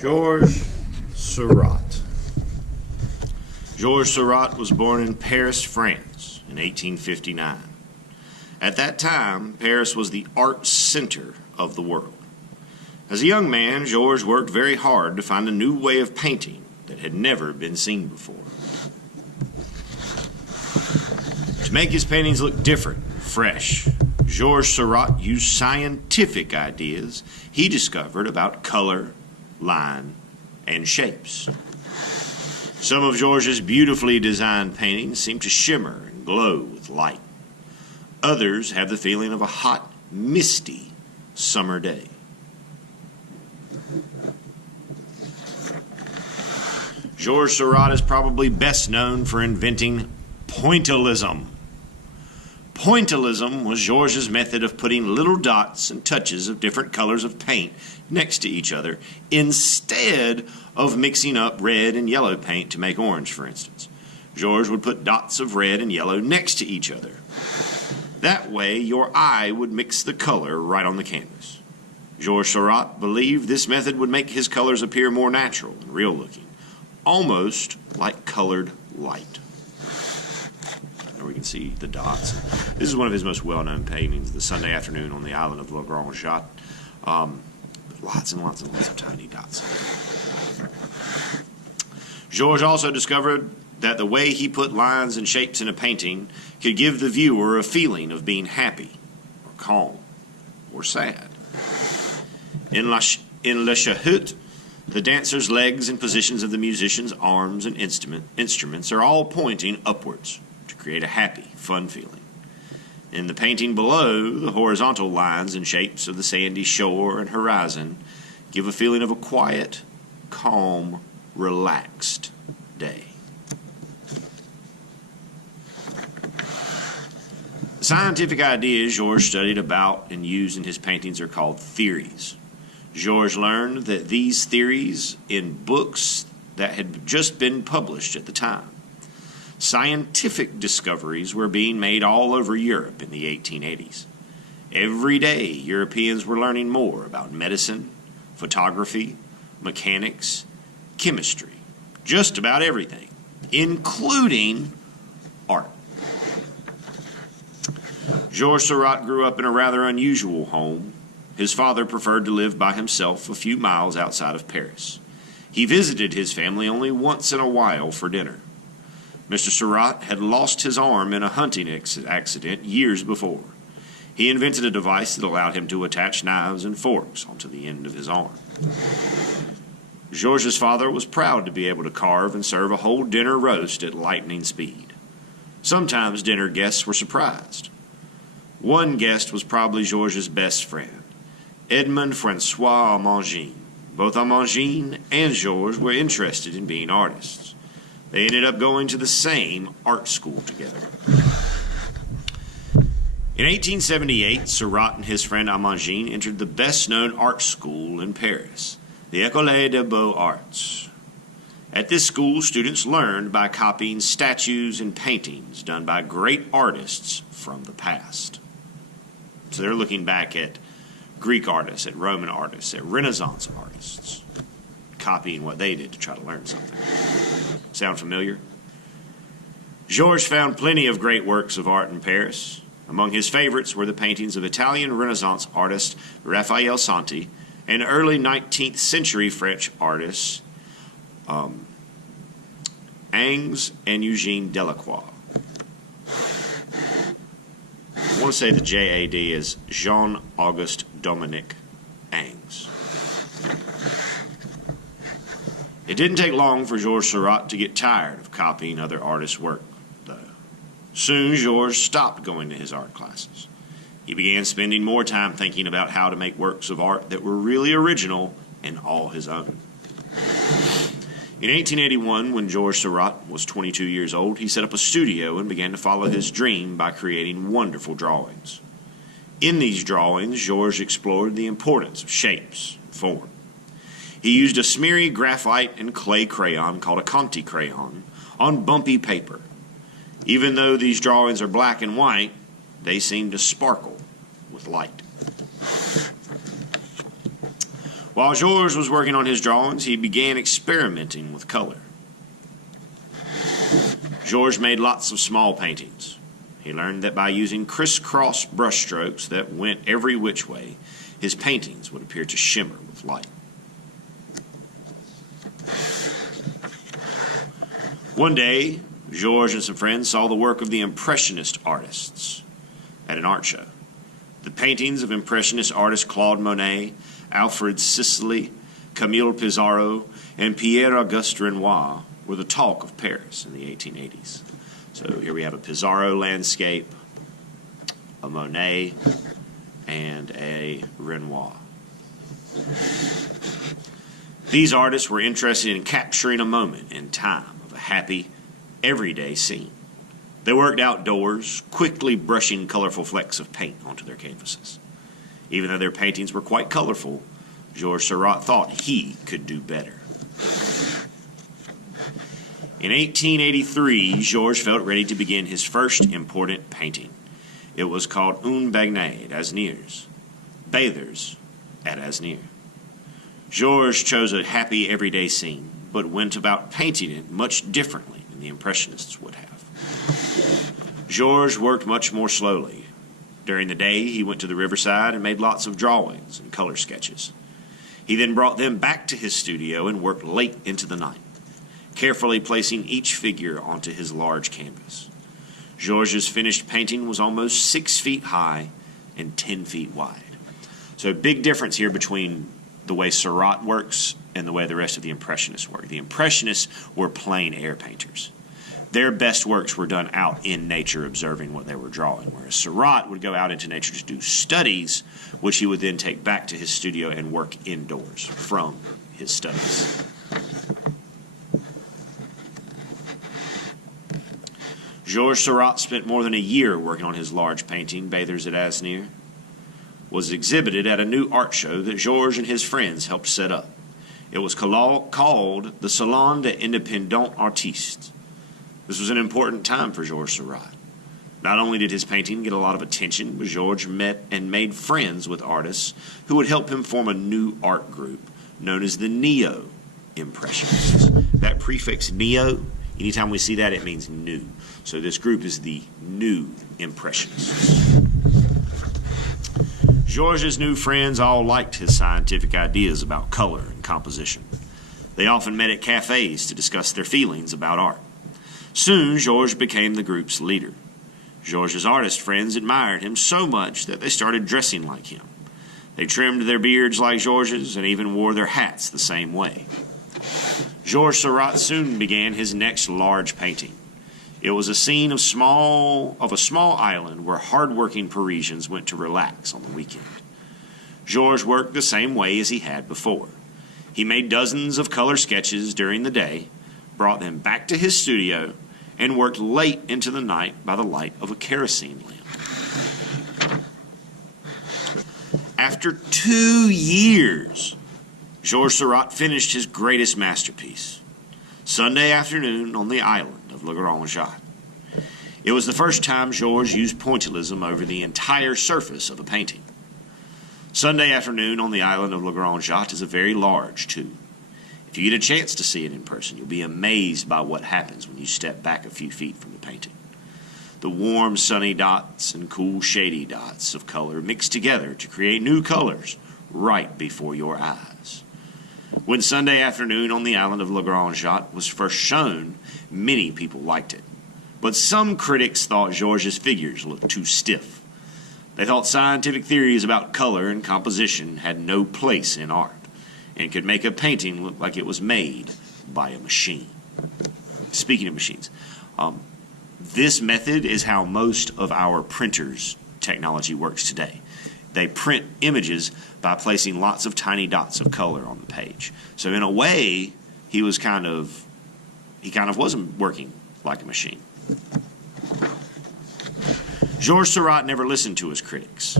Georges Seurat. Georges Seurat was born in Paris, France in 1859. At that time, Paris was the art center of the world. As a young man, Georges worked very hard to find a new way of painting that had never been seen before. To make his paintings look different and fresh, Georges Seurat used scientific ideas he discovered about color, line, and shapes. Some of Georges' beautifully designed paintings seem to shimmer and glow with light. Others have the feeling of a hot, misty summer day. Georges Seurat is probably best known for inventing Pointillism. Pointillism was Georges' method of putting little dots and touches of different colors of paint next to each other instead of mixing up red and yellow paint to make orange, for instance. Georges would put dots of red and yellow next to each other. That way, your eye would mix the color right on the canvas. Georges Seurat believed this method would make his colors appear more natural and real-looking, almost like colored light. There we can see the dots. This is one of his most well-known paintings, The Sunday Afternoon on the Island of Le Grand Jatte. Lots and lots and lots of tiny dots. Georges also discovered that the way he put lines and shapes in a painting could give the viewer a feeling of being happy, or calm, or sad. In Le Seurat, the dancer's legs and positions of the musician's arms and instruments are all pointing upwards to create a happy, fun feeling. In the painting below, the horizontal lines and shapes of the sandy shore and horizon give a feeling of a quiet, calm, relaxed day. The scientific ideas Georges studied about and used in his paintings are called theories. Georges learned that these theories in books that had just been published at the time. Scientific discoveries were being made all over Europe in the 1880s. Every day, Europeans were learning more about medicine, photography, mechanics, chemistry, just about everything, including art. Georges Seurat grew up in a rather unusual home. His father preferred to live by himself a few miles outside of Paris. He visited his family only once in a while for dinner. Mr. Seurat had lost his arm in a hunting accident years before. He invented a device that allowed him to attach knives and forks onto the end of his arm. Georges' father was proud to be able to carve and serve a whole dinner roast at lightning speed. Sometimes dinner guests were surprised. One guest was probably Georges' best friend, Edmond Francois Amangin. Both Amangin and Georges were interested in being artists. They ended up going to the same art school together. In 1878, Seurat and his friend Amangin entered the best-known art school in Paris, the École des Beaux-Arts. At this school, students learned by copying statues and paintings done by great artists from the past. So they're looking back at Greek artists, at Roman artists, at Renaissance artists, copying what they did to try to learn something. Sound familiar? Georges found plenty of great works of art in Paris. Among his favorites were the paintings of Italian Renaissance artist Raphael Santi and early 19th century French artists Ingres and Eugène Delacroix. I want to say the JAD is Jean-Auguste Dominique Ingres. It didn't take long for Georges Seurat to get tired of copying other artists' work, though. Soon, Georges stopped going to his art classes. He began spending more time thinking about how to make works of art that were really original and all his own. In 1881, when Georges Seurat was 22 years old, he set up a studio and began to follow his dream by creating wonderful drawings. In these drawings, Georges explored the importance of shapes and form. He used a smeary graphite and clay crayon called a Conti crayon on bumpy paper. Even though these drawings are black and white, they seem to sparkle with light. While Georges was working on his drawings, he began experimenting with color. Georges made lots of small paintings. He learned that by using crisscross brushstrokes that went every which way, his paintings would appear to shimmer with light. One day, Georges and some friends saw the work of the Impressionist artists at an art show. The paintings of Impressionist artists Claude Monet, Alfred Sisley, Camille Pissarro, and Pierre-Auguste Renoir were the talk of Paris in the 1880s. So here we have a Pissarro landscape, a Monet, and a Renoir. These artists were interested in capturing a moment in time of a happy, everyday scene. They worked outdoors, quickly brushing colorful flecks of paint onto their canvases. Even though their paintings were quite colorful, Georges Seurat thought he could do better. In 1883, Georges felt ready to begin his first important painting. It was called Un Bagnet at Asnières, Bathers at Asnières. Georges chose a happy everyday scene, but went about painting it much differently than the Impressionists would have. Georges worked much more slowly. During the day, he went to the riverside and made lots of drawings and color sketches. He then brought them back to his studio and worked late into the night, carefully placing each figure onto his large canvas. Georges' finished painting was almost 6 feet high and 10 feet wide. So a big difference here between the way Seurat works and the way the rest of the Impressionists work. The Impressionists were plein air painters. Their best works were done out in nature, observing what they were drawing, whereas Seurat would go out into nature to do studies, which he would then take back to his studio and work indoors from his studies. Georges Seurat spent more than a year working on his large painting, Bathers at Asnières. Was exhibited at a new art show that Georges and his friends helped set up. It was called the Salon des Indépendants Artistes. This was an important time for Georges Seurat. Not only did his painting get a lot of attention, but Georges met and made friends with artists who would help him form a new art group known as the Neo-Impressionists. That prefix Neo, anytime we see that, it means new. So this group is the New Impressionists. Georges' new friends all liked his scientific ideas about color and composition. They often met at cafes to discuss their feelings about art. Soon, Georges became the group's leader. Georges' artist friends admired him so much that they started dressing like him. They trimmed their beards like Georges and even wore their hats the same way. Georges Seurat soon began his next large painting. It was a scene of a small island where hard-working Parisians went to relax on the weekend. Georges worked the same way as he had before. He made dozens of color sketches during the day, brought them back to his studio, and worked late into the night by the light of a kerosene lamp. After 2 years, Georges Seurat finished his greatest masterpiece, Sunday Afternoon on the Island of Le Grand Jatte. It was the first time Georges used pointillism over the entire surface of a painting. Sunday Afternoon on the Island of Le Grand Jatte is a very large tube. If you get a chance to see it in person, you'll be amazed by what happens when you step back a few feet from the painting. The warm, sunny dots and cool, shady dots of color mix together to create new colors right before your eyes. When Sunday Afternoon on the Island of Le Grand Jatte was first shown, many people liked it. But some critics thought Georges' figures looked too stiff. They thought scientific theories about color and composition had no place in art and could make a painting look like it was made by a machine. Speaking of machines, this method is how most of our printers' technology works today. They print images by placing lots of tiny dots of color on the page. So in a way, he kind of wasn't working like a machine. Georges Seurat never listened to his critics.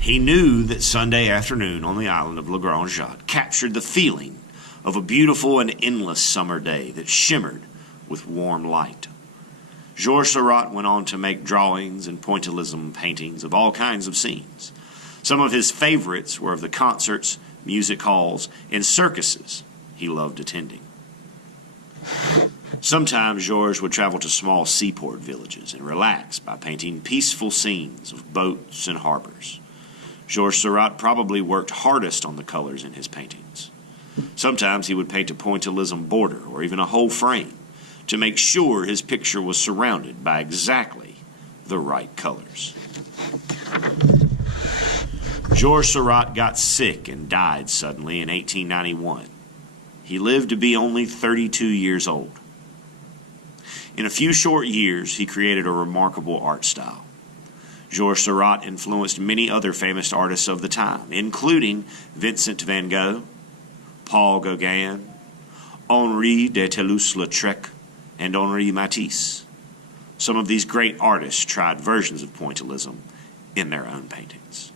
He knew that Sunday Afternoon on the Island of Le Grand Jatte captured the feeling of a beautiful and endless summer day that shimmered with warm light. Georges Seurat went on to make drawings and pointillism paintings of all kinds of scenes. Some of his favorites were of the concerts music halls, and circuses he loved attending. Sometimes Georges would travel to small seaport villages and relax by painting peaceful scenes of boats and harbors. Georges Seurat probably worked hardest on the colors in his paintings. Sometimes he would paint a pointillism border or even a whole frame to make sure his picture was surrounded by exactly the right colors. Georges Seurat got sick and died suddenly in 1891. He lived to be only 32 years old. In a few short years, he created a remarkable art style. Georges Seurat influenced many other famous artists of the time, including Vincent van Gogh, Paul Gauguin, Henri de Toulouse-Lautrec, and Henri Matisse. Some of these great artists tried versions of pointillism in their own paintings.